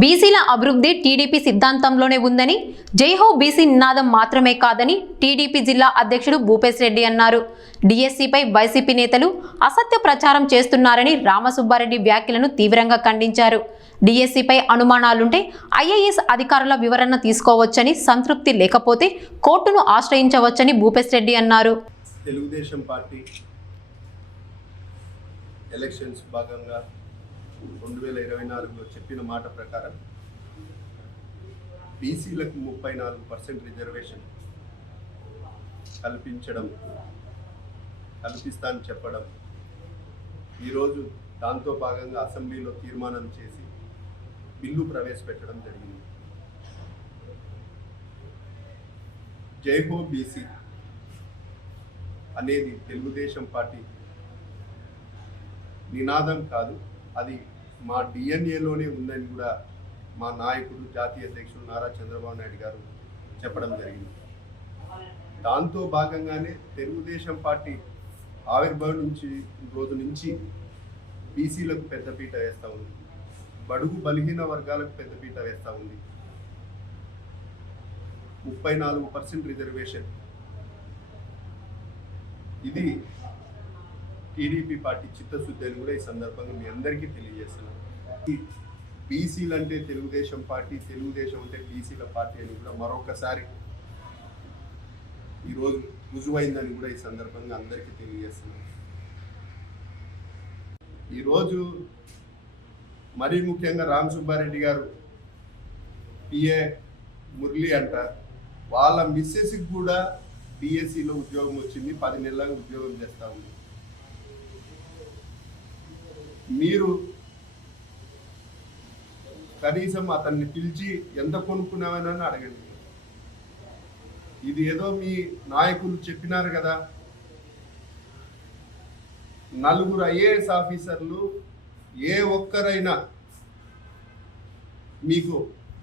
బీసీల అభివృద్ధి టీడీపీ సిద్ధాంతంలోనే ఉందని, జైహో బీసీ నినాదం మాత్రమే కాదని టీడీపీ జిల్లా అధ్యక్షుడు భూపేశ్ రెడ్డి అన్నారు. డీఎస్సీపై వైసీపీ నేతలు అసత్య ప్రచారం చేస్తున్నారని రామసుబ్బారెడ్డి వ్యాఖ్యలను తీవ్రంగా ఖండించారు. డీఎస్సీపై అనుమానాలుంటే ఐఏఎస్ అధికారుల వివరణ తీసుకోవచ్చని, సంతృప్తి లేకపోతే కోర్టును ఆశ్రయించవచ్చని భూపేశ్ రెడ్డి అన్నారు. తెలుగుదేశం పార్టీ ఎలక్షన్స్ భాగంగా 2024లో చెప్పిన మాట ప్రకారం బీసీలకు 34% రిజర్వేషన్ కల్పిస్తానని చెప్పడం, ఈరోజు దాంతో భాగంగా అసెంబ్లీలో తీర్మానం చేసి బిల్లు ప్రవేశపెట్టడం జరిగింది. జైహో బీసీ అనేది తెలుగుదేశం పార్టీ నినాదం కాదు, అది మా డిఎన్ఏలోనే ఉందని కూడా మా నాయకుడు జాతీయ అధ్యక్షుడు నారా చంద్రబాబు నాయుడు గారు చెప్పడం జరిగింది. దాంతో భాగంగానే తెలుగుదేశం పార్టీ ఆవిర్భావం రోజు నుంచి బీసీలకు పెద్దపీట వేస్తూ ఉంది, బడుగు బలహీన వర్గాలకు పెద్దపీట వేస్తూ ఉంది. 34% రిజర్వేషన్, ఇది టీడీపీ పార్టీ చిత్తశుద్ధి అని కూడా ఈ సందర్భంగా మీ అందరికీ తెలియజేస్తున్నాను. బీసీలు అంటే తెలుగుదేశం పార్టీ, తెలుగుదేశం అంటే బీసీల పార్టీ అని కూడా మరొకసారి ఈరోజు రుజువైందని కూడా ఈ సందర్భంగా అందరికీ తెలియజేస్తున్నాను. ఈరోజు మరీ ముఖ్యంగా రామసుబ్బారెడ్డి గారు పిఏ మురళి అంట, వాళ్ళ మిస్సెస్కి కూడా డిఎస్సిలో ఉద్యోగం వచ్చింది, 10 నెలలుగా ఉద్యోగం చేస్తూ ఉంది. మీరు కనీసం అతన్ని పిలిచి ఎంత కొనుక్కున్నామని అడగండి. ఇది ఏదో మీ నాయకులు చెప్పినారు కదా, 4 ఐఏఎస్ ఆఫీసర్లు, ఏ ఒక్కరైనా మీకు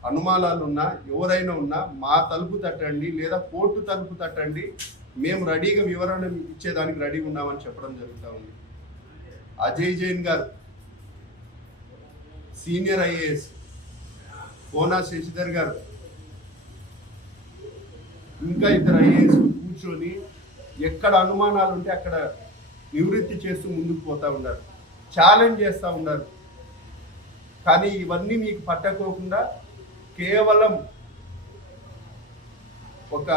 అనుమానాలు ఉన్నా, ఎవరైనా ఉన్నా మా తలుపు తట్టండి లేదా కోర్టు తలుపు తట్టండి, మేము రెడీగా వివరణ ఇచ్చేదానికి రెడీగా ఉన్నామని చెప్పడం జరుగుతూ ఉంది. అజయ్ జైన్ గారు సీనియర్ ఐఏఎస్, కోనా శశిధర్ గారు, ఇంకా 2 ఐఏఎస్ కూర్చొని ఎక్కడ అనుమానాలు ఉంటే అక్కడ నివృత్తి చేస్తూ ముందుకు పోతూ ఉన్నారు, ఛాలెంజ్ చేస్తూ ఉన్నారు. కానీ ఇవన్నీ మీకు పట్టకోకుండా కేవలం ఒక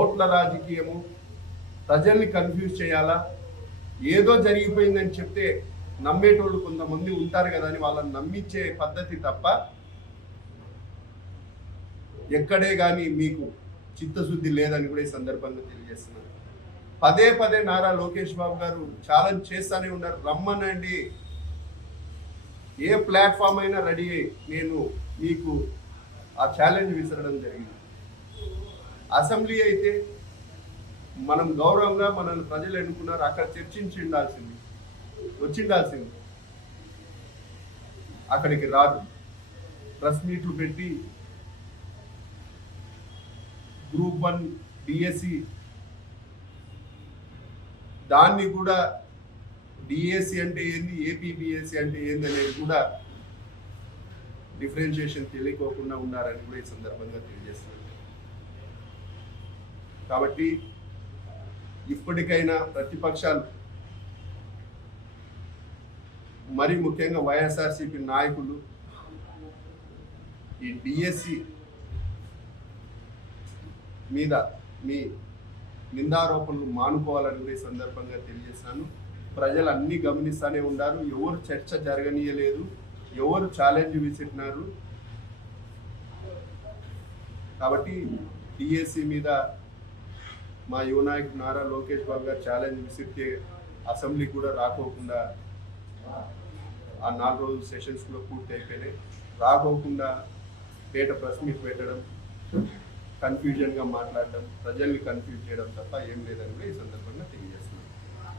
ఓట్ల రాజకీయము, ప్రజల్ని కన్ఫ్యూజ్ చేయాలా, ఏదో జరిగిపోయిందని చెప్తే నమ్మేటోళ్ళు కొంతమంది ఉంటారు కదా అని వాళ్ళని నమ్మించే పద్ధతి తప్ప ఎక్కడే కానీ మీకు చిత్తశుద్ధి లేదని కూడా ఈ సందర్భంగా తెలియజేస్తున్నారు. పదే నారా లోకేష్ బాబు గారు ఛాలెంజ్ చేస్తూనే ఉన్నారు, రమ్మనండి, ఏ ప్లాట్ఫామ్ అయినా రెడీ అయ్యి నేను మీకు ఆ ఛాలెంజ్ విసరడం జరిగింది. అసెంబ్లీ అయితే మనం గౌరవంగా మనల్ని ప్రజలు ఎన్నుకున్నారు, అక్కడ వచ్చిండాల్సింది, అక్కడికి రాదు. ప్రెస్ మీట్లు పెట్టి గ్రూప్ 1 డిఎస్సి దాన్ని కూడా డిఎస్సి అంటే ఏంది, ఏపీబిఎస్సి అంటే ఏంది అనేది కూడా డిఫరెన్షియేషన్ తెలియకోకుండా ఉన్నారని కూడా ఈ సందర్భంగా తెలియజేస్తున్నారు. కాబట్టి ఇప్పటికైనా ప్రతిపక్షాలు, మరి ముఖ్యంగా వైఎస్ఆర్సీపీ నాయకులు ఈ డిఎస్సి మీద మీ నిందారోపణలు మానుకోవాలని కూడా ఈ సందర్భంగా తెలియజేస్తాను. ప్రజలు అన్నీ గమనిస్తూనే ఉన్నారు, ఎవరు చర్చ జరగనీయలేదు, ఎవరు ఛాలెంజ్ విసిరినారు. కాబట్టి డిఎస్సి మీద మా యువ నాయకుడు నారా లోకేష్ బాబు గారు ఛాలెంజ్ విసిరితే అసెంబ్లీ కూడా రాకోకుండా ఆ 4 రోజుల సెషన్స్ కూడా పూర్తి అయిపోయినాయి. రాకోకుండా ప్రెస్ మీట్ పెట్టడం, కన్ఫ్యూజన్గా మాట్లాడడం, ప్రజల్ని కన్ఫ్యూజ్ చేయడం తప్ప ఏం లేదని కూడా ఈ సందర్భంగా తెలియజేస్తాను.